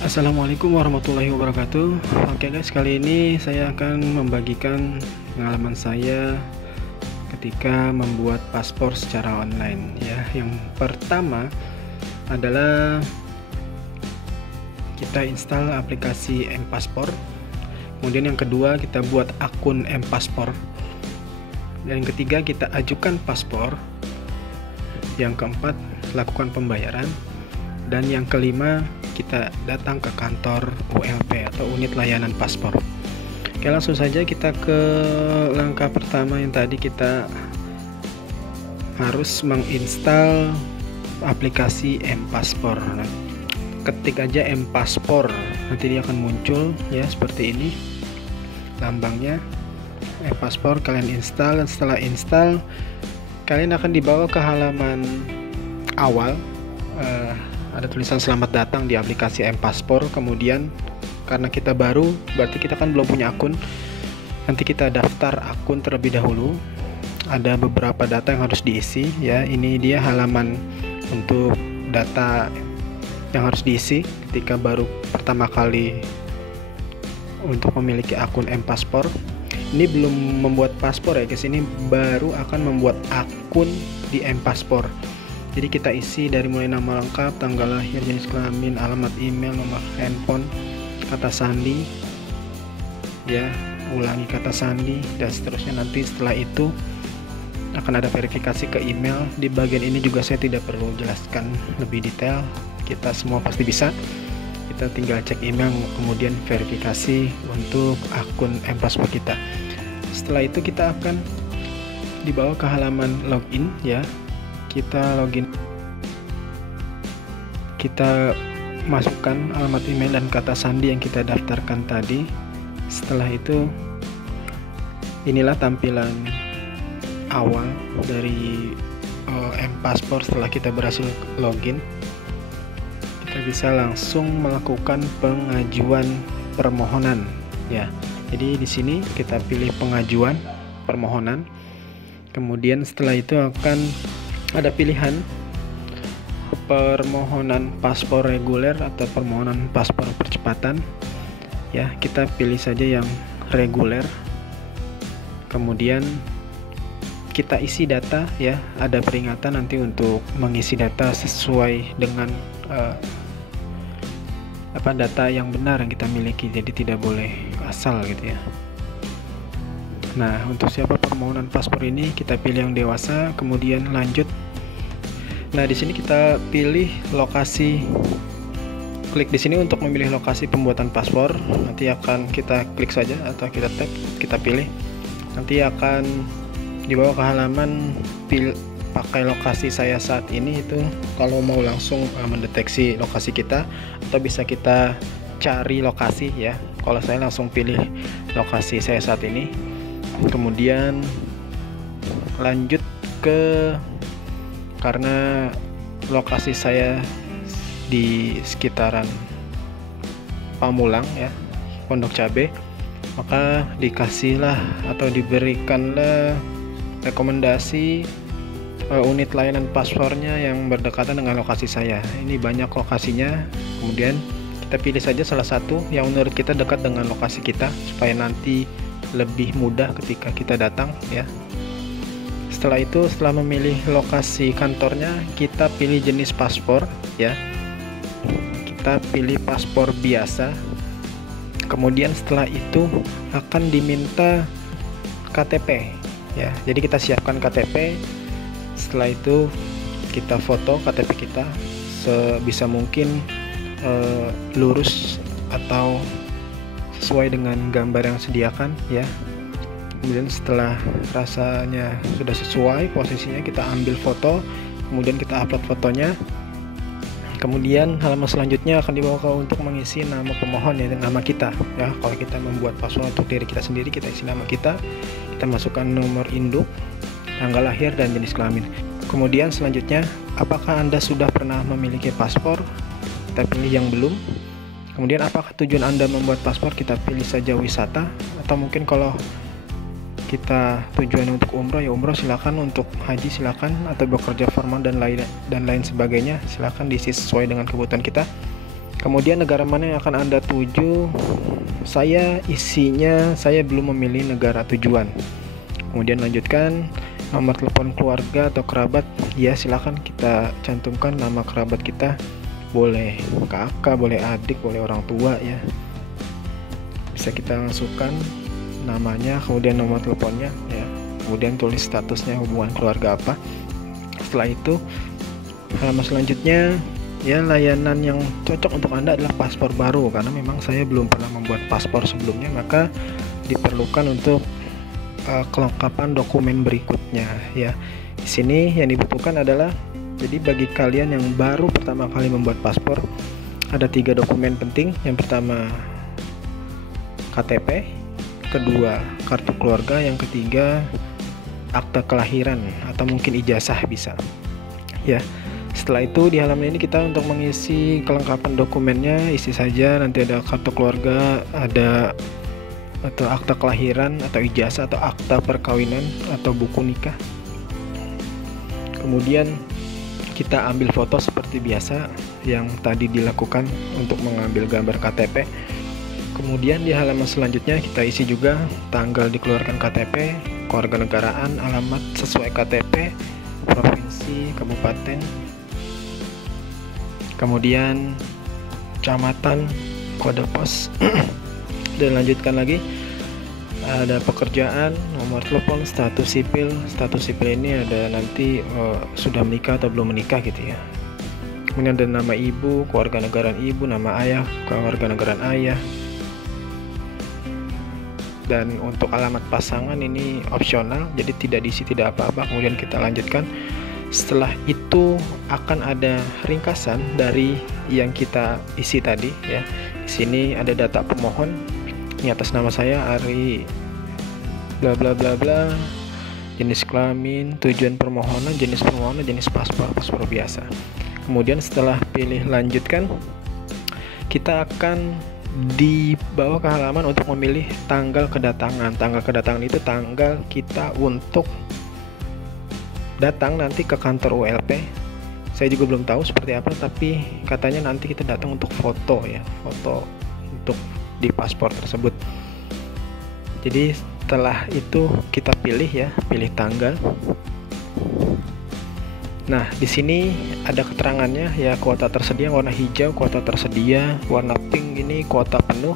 Assalamualaikum warahmatullahi wabarakatuh. Oke guys, kali ini saya akan membagikan pengalaman saya ketika membuat paspor secara online ya. Yang pertama adalah kita install aplikasi M-Paspor. Kemudian yang kedua kita buat akun M-Paspor. Dan yang ketiga kita ajukan paspor. Yang keempat lakukan pembayaran. Dan yang kelima kita datang ke kantor ULP atau unit layanan paspor. Oke, langsung saja kita ke langkah pertama yang tadi kita harus menginstal aplikasi M-Paspor. Ketik aja M-Paspor, nanti dia akan muncul ya seperti ini lambangnya. M-Paspor kalian install, dan setelah install kalian akan dibawa ke halaman awal. Ada tulisan selamat datang di aplikasi M-Paspor. Kemudian karena kita baru, berarti kita kan belum punya akun, nanti kita daftar akun terlebih dahulu. Ada beberapa data yang harus diisi ya. Ini dia halaman untuk data yang harus diisi ketika baru pertama kali untuk memiliki akun M-Paspor. Ini belum membuat paspor ya guys, ini baru akan membuat akun di M-Paspor. Jadi kita isi dari mulai nama lengkap, tanggal lahir, jenis kelamin, alamat email, nomor handphone, kata sandi ya, ulangi kata sandi dan seterusnya. Nanti setelah itu akan ada verifikasi ke email. Di bagian ini juga saya tidak perlu jelaskan lebih detail, kita semua pasti bisa. Kita tinggal cek email kemudian verifikasi untuk akun M-Paspor kita. Setelah itu kita akan dibawa ke halaman login ya. Kita login, kita masukkan alamat email dan kata sandi yang kita daftarkan tadi. Setelah itu inilah tampilan awal dari M-Paspor. Setelah kita berhasil login, kita bisa langsung melakukan pengajuan permohonan ya. Jadi di sini kita pilih pengajuan permohonan. Kemudian setelah itu akan ada pilihan permohonan paspor reguler atau permohonan paspor percepatan ya. Kita pilih saja yang reguler. Kemudian kita isi data ya. Ada peringatan nanti untuk mengisi data sesuai dengan data yang benar yang kita miliki. Jadi tidak boleh asal gitu ya. Nah, untuk siapa permohonan paspor ini, kita pilih yang dewasa, kemudian lanjut. Nah, di sini kita pilih lokasi. Klik di sini untuk memilih lokasi pembuatan paspor. Nanti akan kita klik saja atau kita tap, kita pilih. Nanti akan dibawa ke halaman pakai lokasi saya saat ini. Itu kalau mau langsung mendeteksi lokasi kita, atau bisa kita cari lokasi ya. Kalau saya langsung pilih lokasi saya saat ini. Kemudian lanjut karena lokasi saya di sekitaran Pamulang ya, Pondok Cabe, maka dikasihlah atau diberikanlah rekomendasi unit layanan paspornya yang berdekatan dengan lokasi saya. Ini banyak lokasinya. Kemudian kita pilih saja salah satu yang menurut kita dekat dengan lokasi kita supaya nanti lebih mudah ketika kita datang ya. Setelah itu, setelah memilih lokasi kantornya, kita pilih jenis paspor ya. Kita pilih paspor biasa. Kemudian setelah itu akan diminta KTP ya. Jadi kita siapkan KTP. Setelah itu kita foto KTP kita sebisa mungkin lurus atau sesuai dengan gambar yang disediakan ya. Kemudian setelah rasanya sudah sesuai posisinya, kita ambil foto, kemudian kita upload fotonya. Kemudian halaman selanjutnya akan dibawa untuk mengisi nama pemohon ya, nama kita ya. Kalau kita membuat paspor untuk diri kita sendiri, kita isi nama kita masukkan nomor induk, tanggal lahir, dan jenis kelamin. Kemudian selanjutnya, apakah Anda sudah pernah memiliki paspor? Kita pilih yang belum. Kemudian apakah tujuan Anda membuat paspor? Kita pilih saja wisata, atau mungkin kalau kita tujuannya untuk umroh ya umroh, silakan. Untuk haji silakan, atau bekerja formal dan lain sebagainya silakan diisi sesuai dengan kebutuhan kita. Kemudian negara mana yang akan Anda tuju? Saya belum memilih negara tujuan. Kemudian lanjutkan, nomor telepon keluarga atau kerabat, ya silakan kita cantumkan nama kerabat kita, boleh kakak, boleh adik, boleh orang tua ya. Bisa kita masukkan namanya, kemudian nomor teleponnya ya. Kemudian tulis statusnya hubungan keluarga apa. Setelah itu halaman selanjutnya ya, layanan yang cocok untuk Anda adalah paspor baru, karena memang saya belum pernah membuat paspor sebelumnya, maka diperlukan untuk kelengkapan dokumen berikutnya ya. Di sini yang dibutuhkan adalah, jadi bagi kalian yang baru pertama kali membuat paspor, ada 3 dokumen penting. Yang pertama KTP, kedua kartu keluarga, yang ketiga akta kelahiran atau mungkin ijazah bisa ya. Setelah itu di halaman ini kita untuk mengisi kelengkapan dokumennya, isi saja, nanti ada kartu keluarga, ada atau akta kelahiran atau ijazah atau akta perkawinan atau buku nikah. Kemudian kita ambil foto seperti biasa yang tadi dilakukan untuk mengambil gambar KTP. Kemudian di halaman selanjutnya kita isi juga tanggal dikeluarkan KTP, kewarganegaraan, alamat sesuai KTP, provinsi, kabupaten, kemudian kecamatan, kode pos. Dan lanjutkan lagi, ada pekerjaan, nomor telepon, status sipil. Status sipil ini ada nanti sudah menikah atau belum menikah gitu ya. Kemudian ada nama ibu, kewarganegaraan ibu, nama ayah, kewarganegaraan ayah. Dan untuk alamat pasangan ini opsional, jadi tidak diisi, tidak apa-apa. Kemudian kita lanjutkan. Setelah itu akan ada ringkasan dari yang kita isi tadi ya. Di sini ada data pemohon. Ini atas nama saya Ari bla bla bla bla, jenis kelamin, tujuan permohonan, jenis permohonan, jenis paspor biasa. Kemudian setelah pilih lanjutkan, kita akan dibawa ke halaman untuk memilih tanggal kedatangan. Tanggal kedatangan itu tanggal kita untuk datang nanti ke kantor ULP. Saya juga belum tahu seperti apa, tapi katanya nanti kita datang untuk foto ya, foto untuk di paspor tersebut. Jadi setelah itu kita pilih ya, pilih tanggal. Nah, di sini ada keterangannya ya, kuota tersedia warna hijau, kuota tersedia warna pink ini kuota penuh.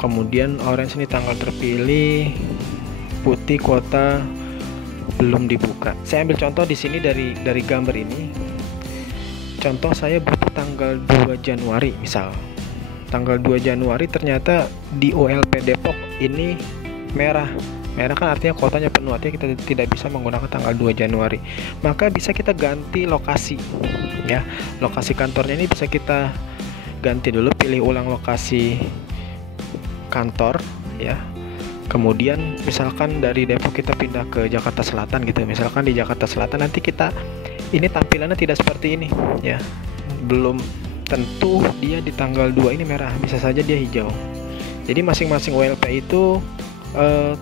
Kemudian orange ini tanggal terpilih, putih kuota belum dibuka. Saya ambil contoh di sini dari gambar ini. Contoh saya butuh tanggal 2 Januari misal. Tanggal 2 Januari ternyata di ULP Depok ini merah. Merah kan artinya kuotanya penuh, artinya kita tidak bisa menggunakan tanggal 2 Januari. Maka bisa kita ganti lokasi ya. Lokasi kantornya ini bisa kita ganti dulu, pilih ulang lokasi kantor ya. Kemudian misalkan dari Depok kita pindah ke Jakarta Selatan gitu. Misalkan di Jakarta Selatan nanti kita ini tampilannya tidak seperti ini ya. Belum tentu dia di tanggal 2 ini merah, bisa saja dia hijau. Jadi masing-masing ULP itu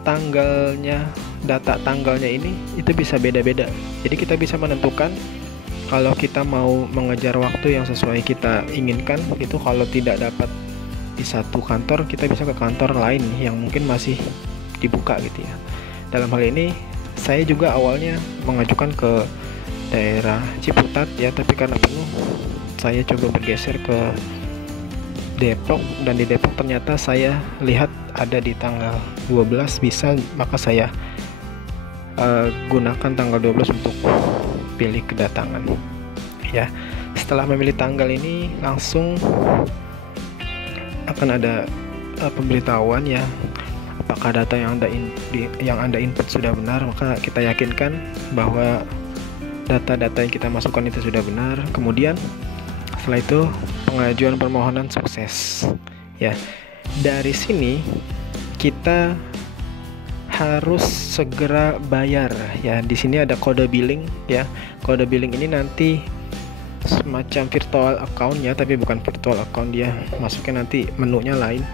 tanggalnya, data tanggalnya ini itu bisa beda-beda. Jadi kita bisa menentukan kalau kita mau mengejar waktu yang sesuai kita inginkan itu, kalau tidak dapat di satu kantor kita bisa ke kantor lain yang mungkin masih dibuka gitu ya. Dalam hal ini saya juga awalnya mengajukan ke daerah Ciputat ya, tapi karena penuh saya coba bergeser ke Depok, dan di Depok ternyata saya lihat ada di tanggal 12 bisa, maka saya gunakan tanggal 12 untuk pilih kedatangan ya. Setelah memilih tanggal ini langsung akan ada pemberitahuan ya, apakah data yang Anda input sudah benar. Maka kita yakinkan bahwa data-data yang kita masukkan itu sudah benar. Kemudian setelah itu pengajuan permohonan sukses ya. Dari sini kita harus segera bayar ya. Di sini ada kode billing ya. Kode billing ini nanti semacam virtual account ya, tapi bukan virtual account, dia masuknya nanti menunya lain.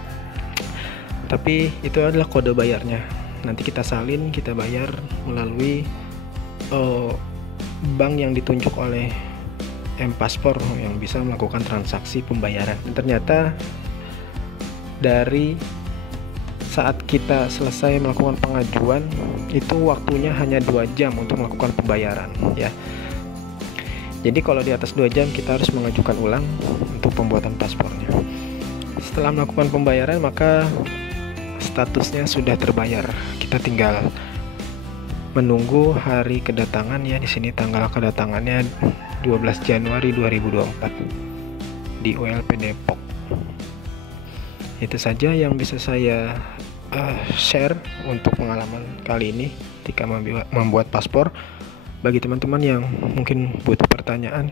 Tapi itu adalah kode bayarnya. Nanti kita salin, kita bayar melalui bank yang ditunjuk oleh M-Paspor yang bisa melakukan transaksi pembayaran. Dan ternyata dari saat kita selesai melakukan pengajuan itu waktunya hanya 2 jam untuk melakukan pembayaran ya. Jadi kalau di atas 2 jam kita harus mengajukan ulang untuk pembuatan paspornya. Setelah melakukan pembayaran maka statusnya sudah terbayar. Kita tinggal menunggu hari kedatangan ya. Di sini tanggal kedatangannya 12 Januari 2024 di ULP Depok. Itu saja yang bisa saya share untuk pengalaman kali ini ketika membuat paspor. Bagi teman-teman yang mungkin butuh pertanyaan,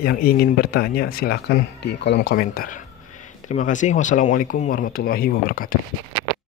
yang ingin bertanya, silahkan di kolom komentar. Terima kasih. Wassalamualaikum warahmatullahi wabarakatuh.